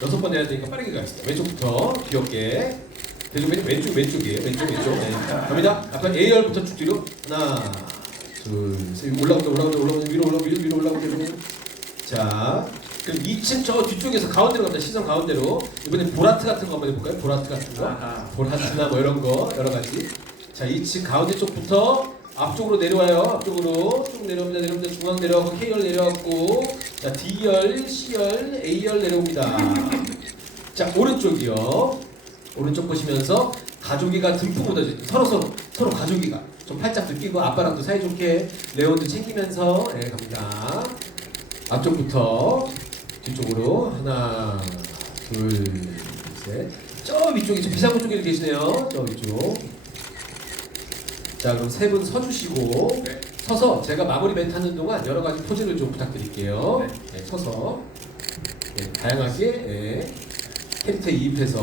여섯 번 해야 되니까 빠르게 가겠습니다. 왼쪽부터 귀엽게. 대중맨이 왼쪽 왼쪽이에요. 왼쪽 왼쪽. 네. 갑니다. 아까 A열부터 쭉 뒤로 하나, 둘, 셋 올라오다 올라오다 올라오다 위로 올라 위로 위로 올라오고 자. 그럼 2층 저 뒤쪽에서 가운데로 갑니다. 시선 가운데로. 이번엔 보라트 같은 거 한번 해볼까요? 보라트 같은 거. 보라트나 뭐 이런 거 여러 가지. 자, 2층 가운데 쪽부터 앞쪽으로 내려와요. 앞쪽으로 쭉 내려옵니다. 내려옵니다. 중앙 내려가고 K열 내려왔고 자, D열, C열, A열 내려옵니다. 자, 오른쪽이요. 오른쪽 보시면서 가족이가 듬뿍 묻어져 서로 서로 서로 가족이가 좀 팔짝도 끼고 아빠랑도 사이좋게 레온도 챙기면서 예, 갑니다. 앞쪽부터 뒤쪽으로 하나, 둘, 셋. 저 위쪽에 저 비상구 쪽에 계시네요. 저 위쪽. 자, 그럼 세 분 서주시고 네. 서서 제가 마무리 멘트 하는 동안 여러 가지 포즈를 좀 부탁드릴게요. 네, 서서 네, 다양하게 예, 캐릭터에 이입해서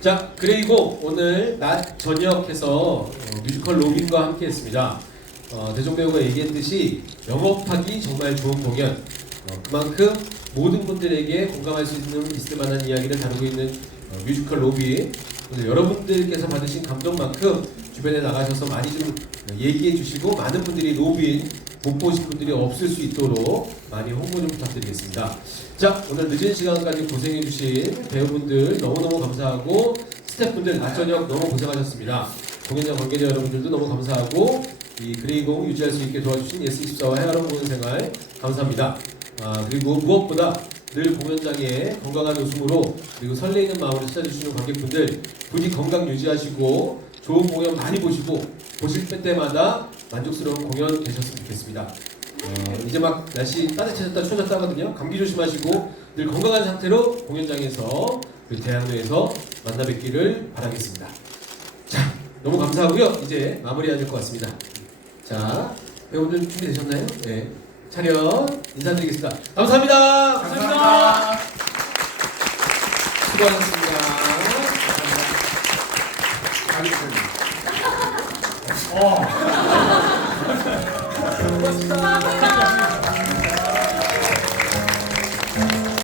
자 그리고 오늘 낮 저녁해서 어, 뮤지컬 로빈과 함께했습니다. 어, 대종 배우가 얘기했듯이 영업하기 정말 좋은 공연. 어, 그만큼 모든 분들에게 공감할 수 있는 있을 만한 이야기를 다루고 있는 어, 뮤지컬 로빈. 오늘 여러분들께서 받으신 감동만큼 주변에 나가셔서 많이 좀 얘기해 주시고 많은 분들이 로빈 못 보신 분들이 없을 수 있도록 많이 홍보 좀 부탁드리겠습니다. 자 오늘 늦은 시간까지 고생해 주신 배우분들 너무너무 감사하고 스태프분들 낮 저녁 너무 고생하셨습니다. 공연장 관계자 여러분들도 너무 감사하고 이 그레이공 유지할 수 있게 도와주신 예스24와 헤아로 보는 생활 감사합니다. 아 그리고 무엇보다 늘 공연장에 건강한 웃음으로 그리고 설레이는 마음으로 찾아주시는 관객분들 부디 건강 유지하시고 좋은 공연 많이 보시고 보실 때마다 만족스러운 공연 되셨으면 좋겠습니다. 어, 이제 막 날씨 따뜻해졌다 추워졌다 하거든요. 감기 조심하시고 늘 건강한 상태로 공연장에서 그 대학로에서 만나 뵙기를 바라겠습니다. 자, 너무 감사하고요. 이제 마무리해야 될 것 같습니다. 자, 배우들 준비되셨나요? 네. 차렷 인사드리겠습니다. 감사합니다. 감사합니다. 수고하셨습니다. 어. 감사합니다.